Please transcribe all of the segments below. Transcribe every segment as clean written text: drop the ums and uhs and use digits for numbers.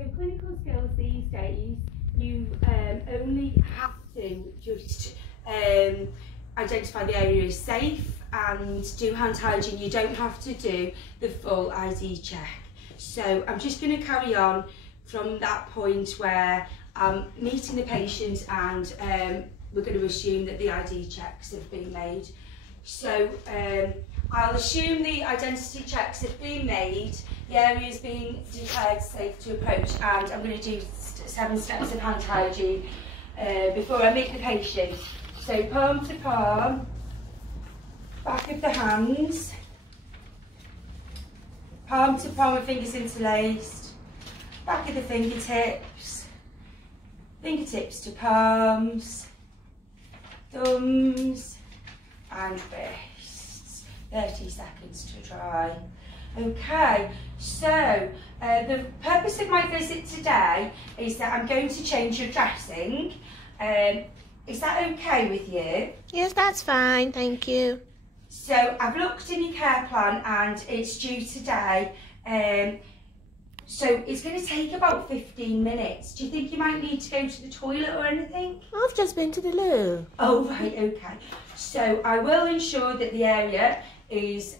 So clinical skills these days, you only have to just identify the area as safe and do hand hygiene. You don't have to do the full ID check. So I'm just going to carry on from that point where I'm meeting the patient and we're going to assume that the ID checks have been made. So I'll assume the identity checks have been made, the area has been declared safe to approach, and I'm going to do 7 steps of hand hygiene before I meet the patient. So palm to palm, back of the hands, palm to palm with fingers interlaced, back of the fingertips, fingertips to palms, thumbs and wrists. 30 seconds to dry. Okay, so the purpose of my visit today is that I'm going to change your dressing. Is that okay with you? Yes, that's fine, thank you. So I've looked in your care plan and it's due today. So it's going to take about 15 minutes. Do you think you might need to go to the toilet or anything? I've just been to the loo. Oh, right, okay. So I will ensure that the area is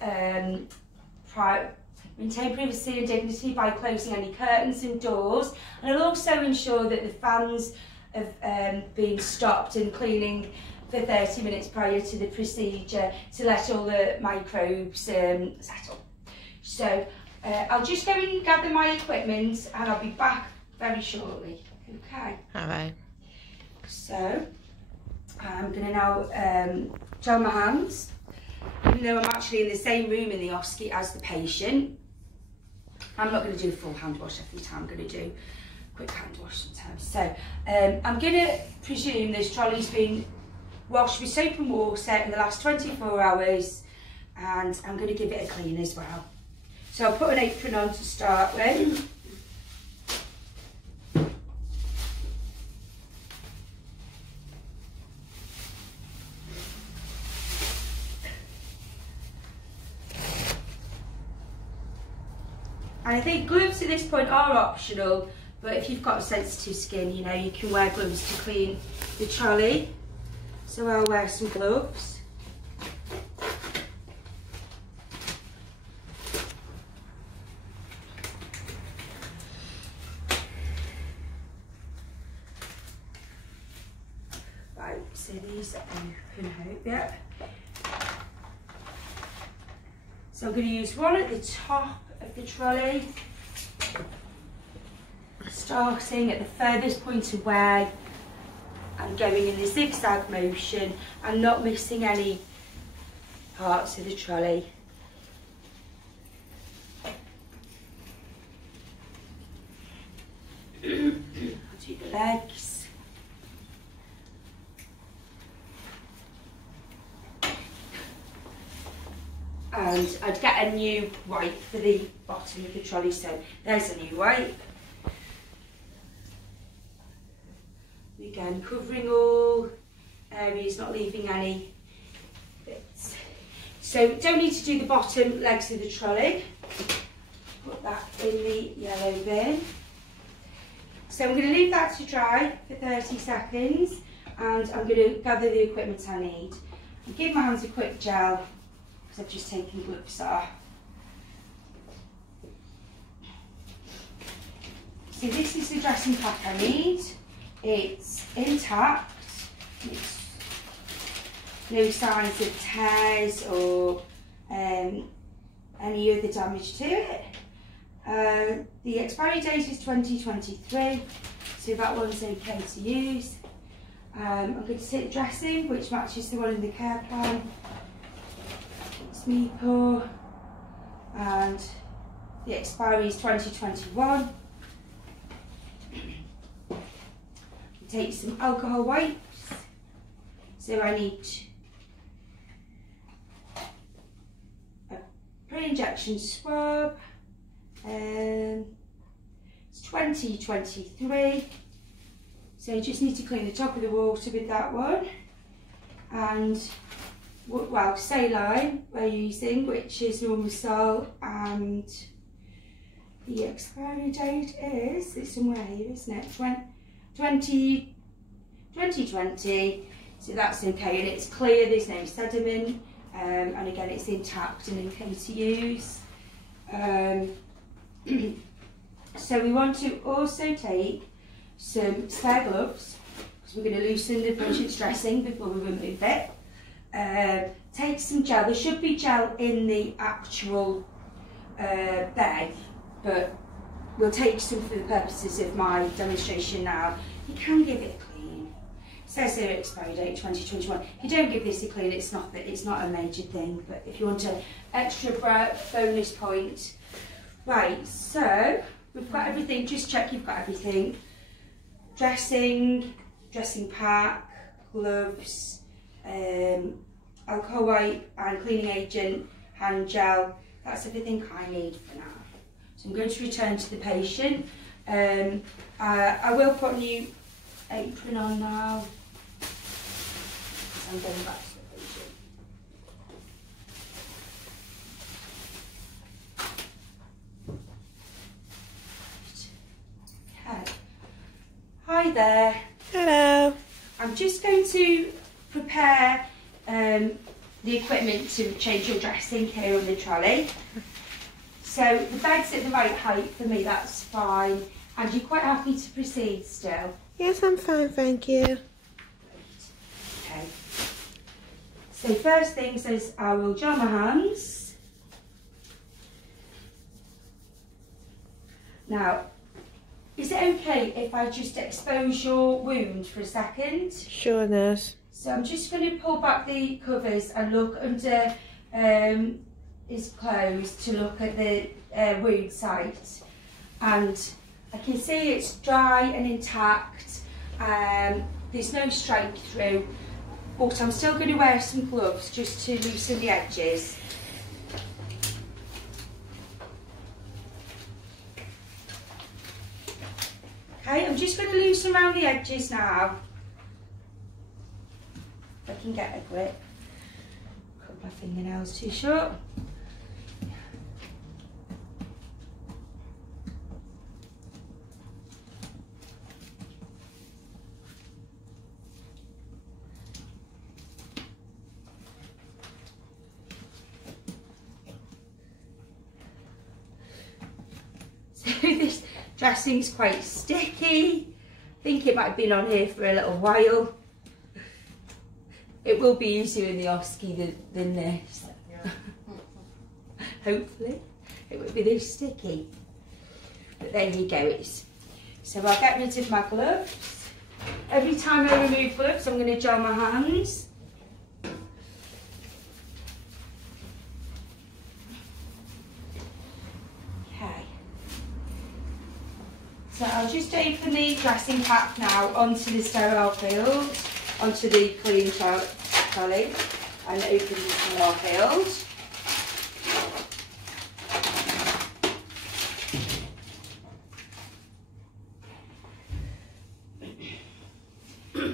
maintain privacy and dignity by closing any curtains and doors. And I'll also ensure that the fans have been stopped and cleaning for 30 minutes prior to the procedure to let all the microbes settle. So I'll just go and gather my equipment and I'll be back very shortly. Okay. All right. So I'm going to now gel my hands, even though I'm actually in the same room in the OSCE as the patient. I'm not going to do a full hand wash every time. I'm going to do a quick hand wash sometimes. So I'm going to presume this trolley's been washed with soap and water in the last 24 hours, and I'm going to give it a clean as well. So I'll put an apron on to start with. And I think gloves at this point are optional, but if you've got sensitive skin, you know, you can wear gloves to clean the trolley. So I'll wear some gloves. Right, so these are open, I hope, yeah. So I'm going to use one at the top of the trolley, starting at the furthest point away and going in the zigzag motion and not missing any parts of the trolley. I'll do the legs. And I'd get a new wipe for the bottom of the trolley, so there's a new wipe. Again, covering all areas, not leaving any bits. So don't need to do the bottom legs of the trolley. Put that in the yellow bin. So I'm going to leave that to dry for 30 seconds and I'm going to gather the equipment I need. I'll give my hands a quick gel because I've just taken the gloves off. So this is the dressing pack I need. It's intact, it's no signs of tears or any other damage to it. The expiry date is 2023, so that one's okay to use. I'm going to take the dressing, which matches the one in the care plan. It's Meepo, and the expiry is 2021. Take some alcohol wipes. So I need a pre-injection swab. It's 2023. So you just need to clean the top of the water with that one. And, well, saline we're using, which is normal salt and The expiry date is, it's somewhere here, isn't it? 2020. So that's okay, and it's clear, there's no sediment, and again it's intact and okay to use. So we want to also take some spare gloves, because we're going to loosen the patient's dressing before we remove it. Take some gel. There should be gel in the actual bag, but we'll take some for the purposes of my demonstration now. You can give it a clean. It says here expiry date 2021. If you don't give this a clean, it's not a major thing, but if you want an extra bonus point. Right, so we've got everything. Just check you've got everything. Dressing pack, gloves, alcohol wipe and cleaning agent, hand gel. That's everything I need for now. So I'm going to return to the patient. I will put a new apron on now. I'm going back to the patient. Okay. Hi there. Hello. I'm just going to prepare the equipment to change your dressing here on the trolley. So the bed's at the right height for me, that's fine. And you're quite happy to proceed still? Yes, I'm fine, thank you. Great. Okay. So first things is I will gel my hands. Now, is it okay if I just expose your wound for a second? Sure, nurse. So I'm just going to pull back the covers and look under his clothes to look at the wound site, and I can see it's dry and intact. There's no strike through, but I'm still going to wear some gloves just to loosen the edges. Okay, I'm just going to loosen around the edges now. If I can get a grip. Cut my fingernails too short. So this dressing's quite sticky. I think it might have been on here for a little while. It will be easier in the OSCE than this. Yeah. Hopefully. It won't be this sticky. But there you go. So I'll get rid of my gloves. Every time I remove gloves, I'm going to gel my hands. Okay. So I'll just open the dressing pack now onto the sterile field, onto the clean trolley, and open the sterile field.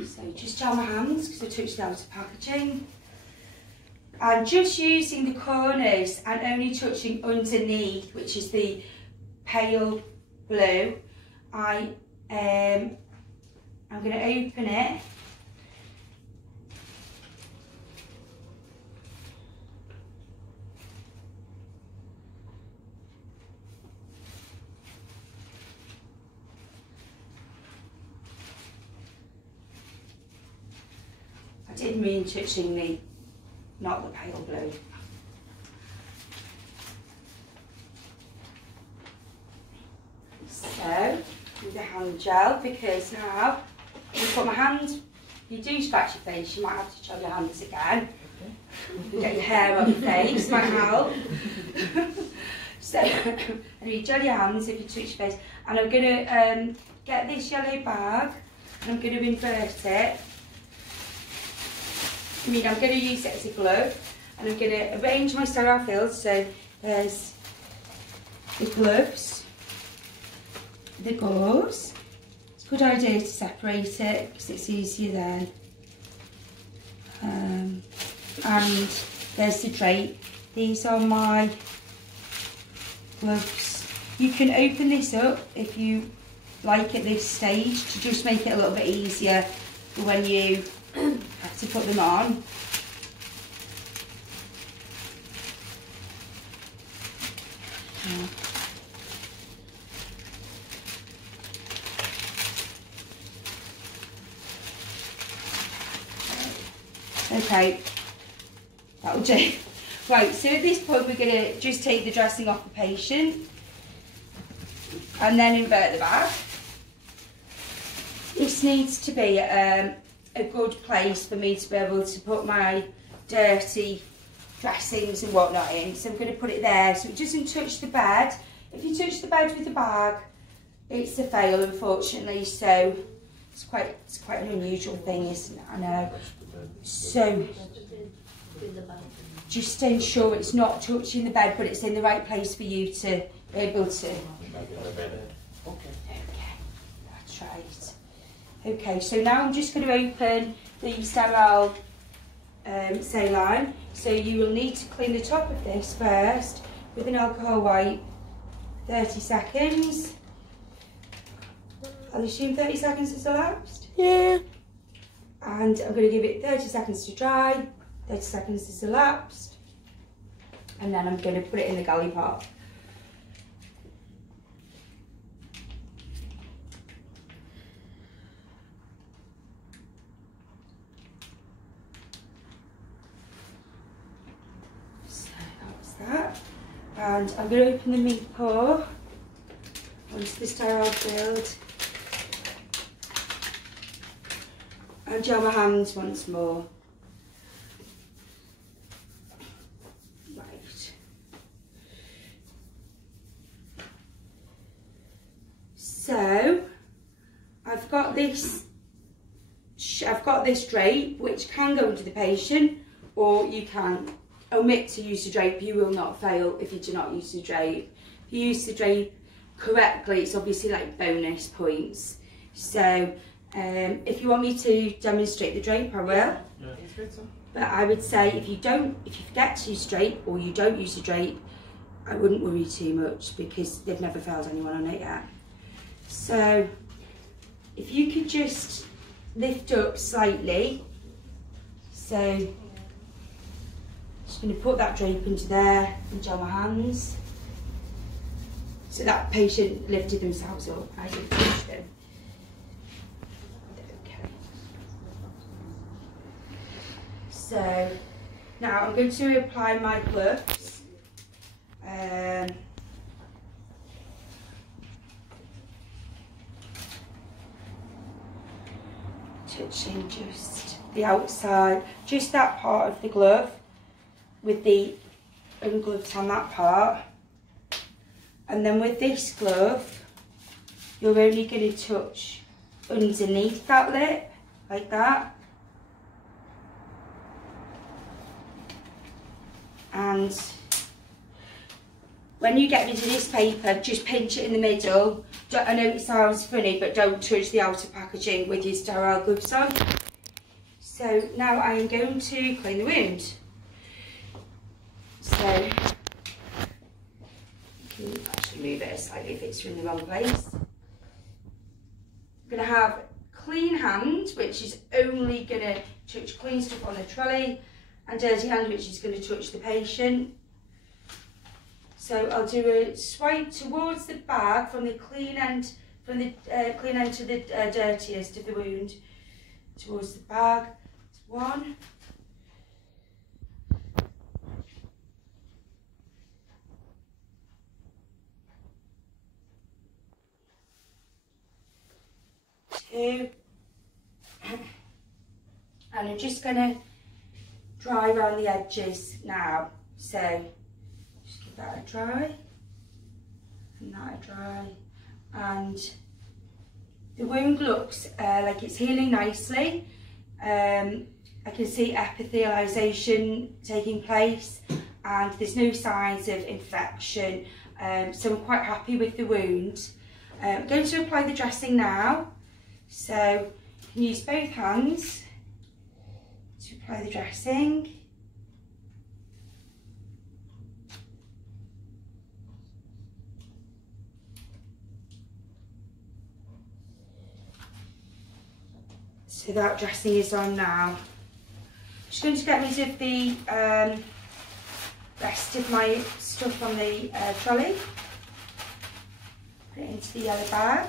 So just gel my hands because I touched the outer packaging. I'm just using the corners and only touching underneath, which is the pale blue. I'm going to open it. I didn't mean touching not the pale blue. So, with the hand gel, because now you put my hand, you do scratch your face, you might have to gel your hands again. You get your hair on your face, might help. So, and you gel your hands if you touch your face. And I'm going to get this yellow bag and I'm going to invert it. I'm going to use it as a glove, and I'm going to arrange my sterile field. So there's the gloves, the gauze. It's a good idea to separate it because it's easier then. And there's the drape. These are my gloves You can open this up if you like at this stage to just make it a little bit easier for when you have to put them on. Okay, that'll do. Right, so at this point we're going to just take the dressing off the patient and then invert the bag. This needs to be a good place for me to be able to put my dirty dressings and whatnot in. So I'm going to put it there so it doesn't touch the bed. If you touch the bed with the bag, it's a fail, unfortunately. So it's quite an unusual thing, isn't it? I know. So just ensure it's not touching the bed, but it's in the right place for you to be able to. Okay, that's right. Okay, so now I'm just going to open the sterile saline. So you will need to clean the top of this first with an alcohol wipe. 30 seconds. I'll assume 30 seconds has elapsed. Yeah. And I'm going to give it 30 seconds to dry. 30 seconds has elapsed. And then I'm going to put it in the galley pot. So that's that. And I'm going to open the meat paw onto the sterile field. And gel my hands once more. Right. So I've got this drape which can go into the patient, or you can omit to use the drape. You will not fail if you do not use the drape. If you use the drape correctly, it's obviously like bonus points. So if you want me to demonstrate the drape, I will. Yeah. But I would say if you forget to use the drape or you don't use the drape, I wouldn't worry too much because they've never failed anyone on it yet. So if you could just lift up slightly. So just going to put that drape into there and gel my hands. So that patient lifted themselves up. I didn't touch them. Okay. So now I'm going to apply my gloves. Touching just the outside, just that part of the glove with the ungloved on that part. And then with this glove, you're only going to touch underneath that lip, like that. And when you get rid of this paper, just pinch it in the middle. I know it sounds funny, but don't touch the outer packaging with your sterile gloves on. So now I am going to clean the wound. So you can actually move it slightly if it's in the wrong place. I'm going to have clean hand, which is only going to touch clean stuff on the trolley, and dirty hand, which is going to touch the patient. So I'll do a swipe towards the bag from the clean end, to the dirtiest of the wound, towards the bag. It's 1. 2. And I'm just going to dry around the edges now. So just give that a dry, and that a dry, and the wound looks like it's healing nicely. I can see epithelialization taking place and there's no signs of infection, so I'm quite happy with the wound. I'm going to apply the dressing now, so you can use both hands to apply the dressing. So that dressing is on now. Just going to get rid of the rest of my stuff on the trolley. Put it into the yellow bag.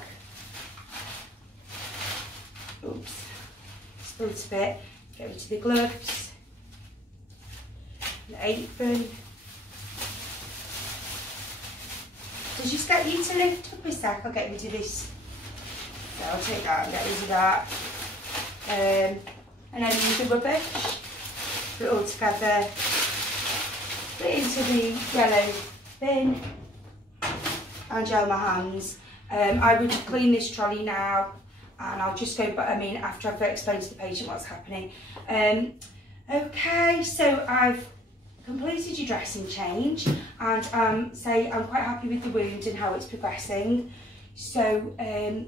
Oops, spilled a bit. Get rid of the gloves, the apron. So just get you to lift up a sec. I'll get rid of this. So I'll take that and get rid of that. And then use the rubbish. Put it all together. Put it into the yellow bin. And gel my hands. I would clean this trolley now. And I'll just go, but I mean, after I've explained to the patient what's happening. Okay, so I've completed your dressing change, and say I'm quite happy with the wound and how it's progressing. So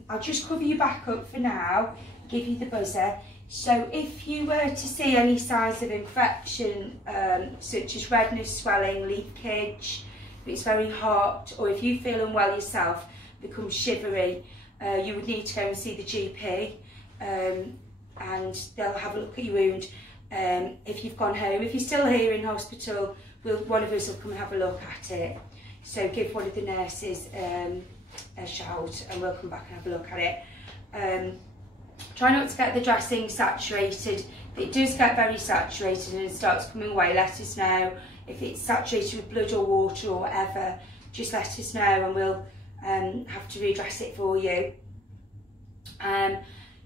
I'll just cover you back up for now, give you the buzzer. So if you were to see any signs of infection, such as redness, swelling, leakage, if it's very hot, or if you feel unwell yourself, become shivery, you would need to go and see the GP, and they'll have a look at your wound. If you've gone home, if you're still here in hospital, one of us will come and have a look at it. So give one of the nurses a shout and we'll come back and have a look at it. Try not to get the dressing saturated. If it does get very saturated and it starts coming away, let us know. If it's saturated with blood or water or whatever, just let us know and we'll have to redress it for you.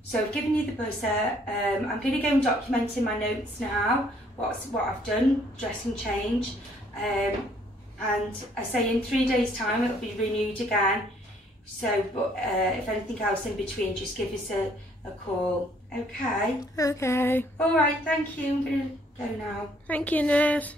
So I've given you the buzzer. I'm going to go and document in my notes now what I've done, dressing change, and I say in 3 days time it'll be renewed again. So but if anything else in between, just give us a call. Okay? Okay. Alright, thank you. I'm going to go now. Thank you, nurse.